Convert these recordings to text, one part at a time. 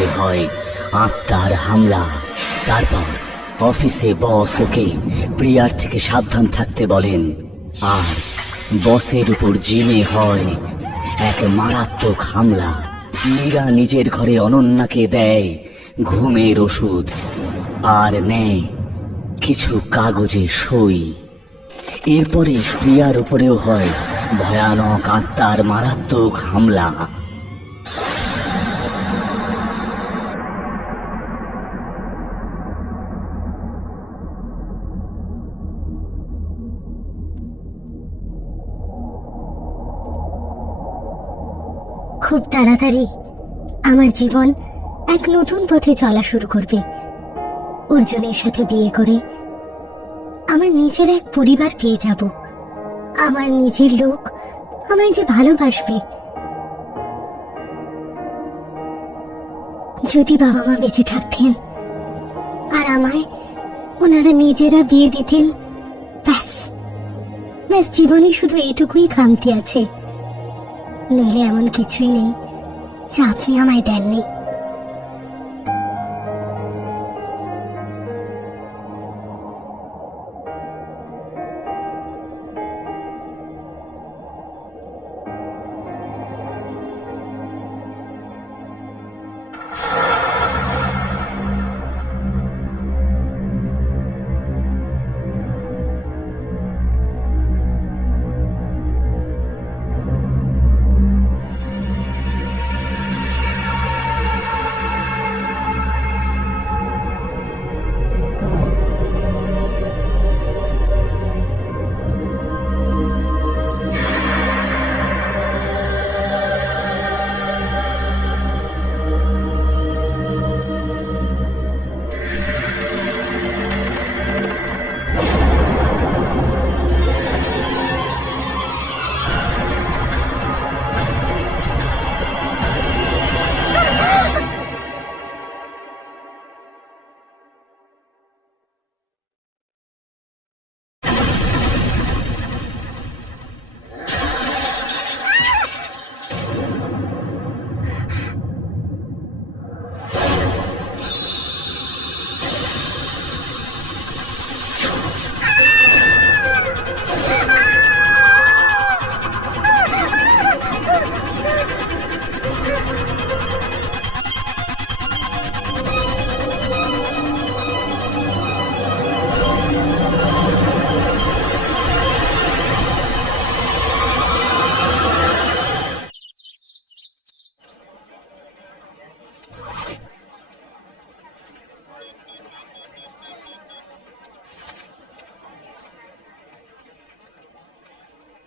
করতে হয় আত্মার হামলা। তারপর অফিসে বস ওকে প্রিয়ার থেকে সাবধান থাকতে বলেন, আর বসের উপর জিমে হয় এক মারাত্মক হামলা। মীরা নিজের ঘরে অনন্যাকে দেয় ঘুমের ওষুধ আর নেয় কিছু কাগজে সই। এরপরে প্রিয়ার উপরেও হয় ভয়ানক আত্মার মারাত্মক হামলা। খুব তাড়াতাড়ি আমার জীবন এক নতুন পথে চলা শুরু করবে। অর্জুনের সাথে বিয়ে করে আমার নিজের এক পরিবার পেয়ে যাব। আমার নিজের লোক আমায় যে ভালোবাসবে। যদি বাবা মা বেঁচে থাকতেন আর আমায় ওনারা নিজেরা বিয়ে দিতেন, ব্যাস ব্যাস জীবনে শুধু এটুকুই খামতি আছে। নইলে এমন কিছুই নেই যা আপনি আমায় দেননি।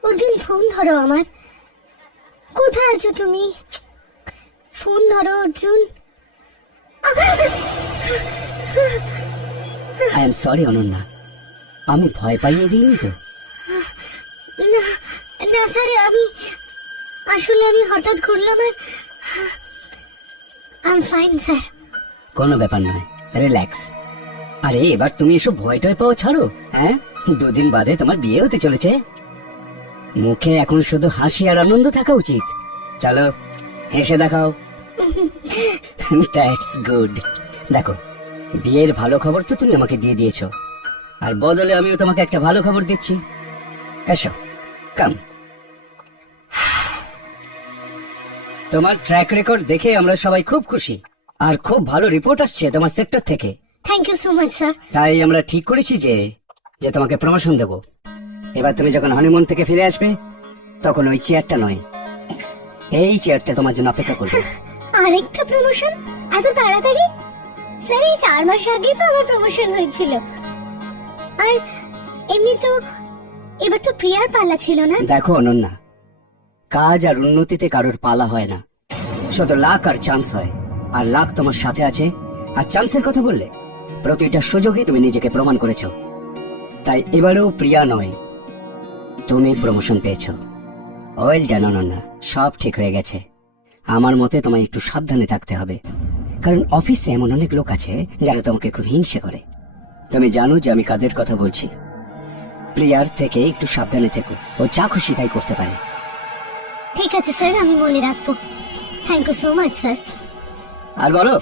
অর্জুন, ফোন ধরো আমার। কোথায় আছো তুমি? ফোন ধরো Arjun. I am sorry Ananya, আমি ভয় পাইয়ে দিইনি তো? না না স্যার, আমি হঠাৎ করলাম। I am fine sir. কোনো ব্যাপার নয়, রিল্যাক্স। আরে এবার তুমি এসব ভয় টয় পাওয়া ছাড়ো। হ্যাঁ, দুদিন বাদে তোমার বিয়ে হতে চলেছে। মুখে এখন শুধু হাসি আর আনন্দ থাকা উচিত। চলো হেসে দেখাও। That's good. দেখো, বিয়ের ভালো খবর তো তুমি আমাকে দিয়ে দিয়েছো, আর বদলে আমিও তোমাকে একটা ভালো খবর দিচ্ছি। এসো, কাম। তোমার ট্র্যাক রেকর্ড দেখে আমরা সবাই খুব খুশি, আর খুব ভালো রিপোর্ট আসছে তোমার সেক্টর থেকে। Thank you so much sir. তাই আমরা ঠিক করেছি যে তোমাকে প্রমোশন দেব। এবার তুমি যখন হানিমুন থেকে ফিরে আসবে, তখন ওই চেয়ারটা নয়, এই চেয়ারটা তোমার জন্য অপেক্ষা করবে। আরেকটা প্রমোশন এত তাড়াতাড়ি? স্যার, এই 4 মাস আগে তো আমার প্রমোশন হয়েছিল। আর এমনি তো এবার তো প্রিয়ার পালা ছিল না। দেখো অনন্যা, কাজ আর উন্নতিতে কারোর পালা হয় না, শুধু লাক আর চান্স হয়। আর লাক তোমার সাথে আছে, আর চান্সের কথা বললে প্রতিটা সুযোগে তুমি নিজেকে প্রমাণ করেছো। তাই এবারেও প্রিয়া নয়, তুমি প্রমোশন পেয়েছো। ওয়েল ডান অনন্যা, সব ঠিক হয়ে গেছে। আমার মতে তোমায় একটু সাবধানে থাকতে হবে, কারণ অফিসে এমন অনেক লোক আছে যারা তোমাকে খুব হিংসে করে। তুমি জানো যে আমি কাদের কথা বলছি। প্রিয়ার থেকে একটু সাবধানে থেকো, ও যা খুশি তাই করতে পারে। ঠিক আছে স্যার, আমি মনে রাখবো। Thank you so much sir. আর বলো,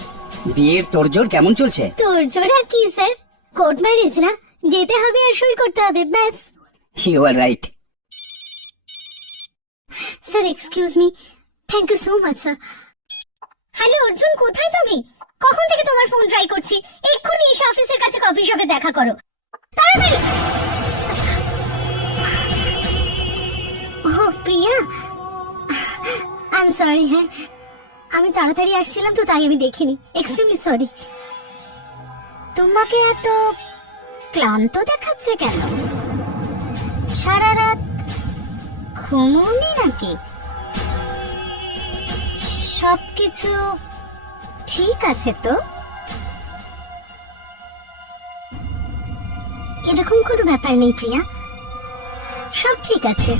বিয়ের তোড়জোড় কেমন চলছে? তোর জোড়া কি স্যার, কোর্ট ম্যারেজ না, যেতে হবে আর সই করতে হবে, ব্যাস। You are right. Sir excuse me, thank you so much sir. Hello Arjun, কোথায় তুমি? কখন থেকে তোমার ফোন ট্রাই করছি। এক্ষুনি এসে অফিসের কাছে কফি শপে দেখা করো, তাড়াতাড়ি। ও প্রিয়া, আই এম সরি। হ্যাঁ, আমি তাড়াতাড়ি আসছিলাম তো, তাই আমি দেখিনি, এক্সট্রিমলি সরি। তোমাকে এত ক্লান্ত দেখাচ্ছে কেন? সারা রাত ঘুমোওনি নাকি? সবকিছু ঠিক আছে তো? এরকম কোনো ব্যাপার নেই প্রিয়া, সব ঠিক আছে।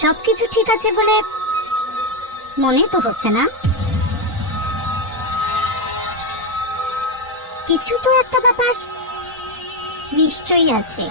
সবকিছু ঠিক আছে বলে মনে তো হচ্ছে না। কিছু তো একটা ব্যাপার নিশ্চয়ই আছে।